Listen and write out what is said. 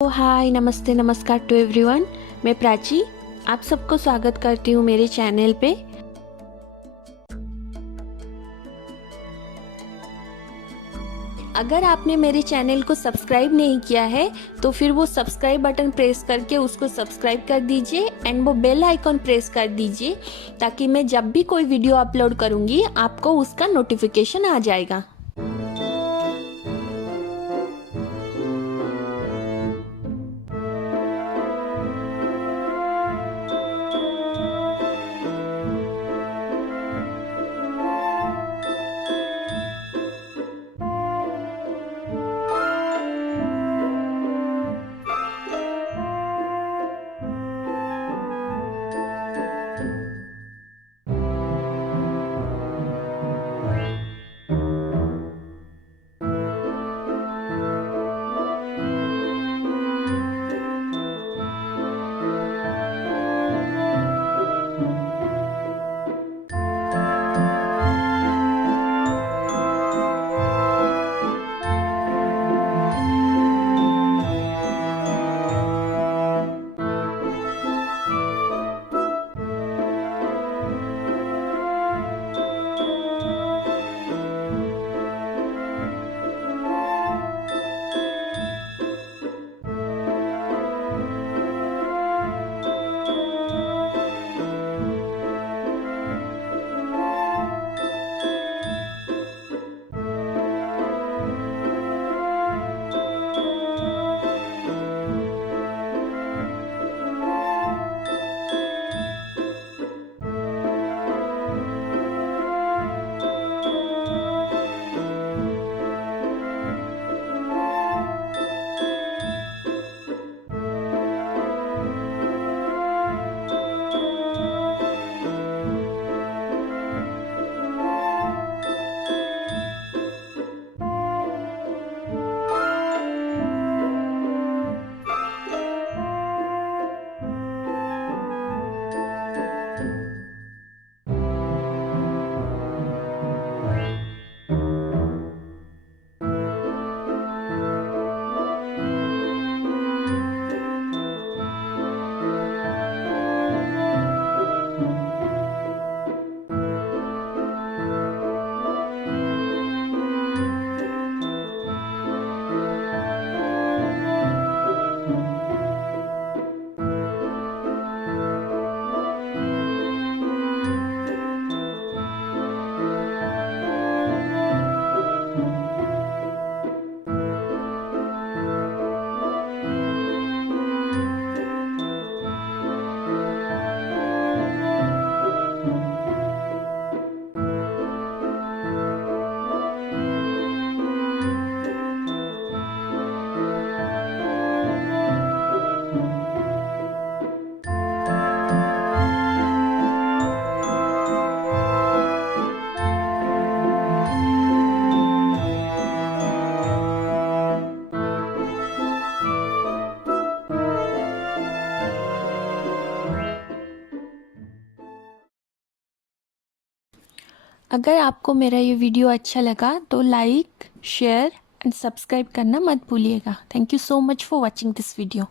हाय, नमस्ते, नमस्कार to everyone. मैं प्राची आप सबको स्वागत करती हूँ मेरे चैनल पे। अगर आपने मेरे चैनल को सब्सक्राइब नहीं किया है तो फिर वो सब्सक्राइब बटन प्रेस करके उसको सब्सक्राइब कर दीजिए एंड वो बेल आइकॉन प्रेस कर दीजिए ताकि मैं जब भी कोई वीडियो अपलोड करूँगी आपको उसका नोटिफिकेशन आ जाएगा। अगर आपको मेरा ये वीडियो अच्छा लगा तो लाइक, शेयर एंड सब्सक्राइब करना मत भूलिएगा। Thank you so much for watching this video.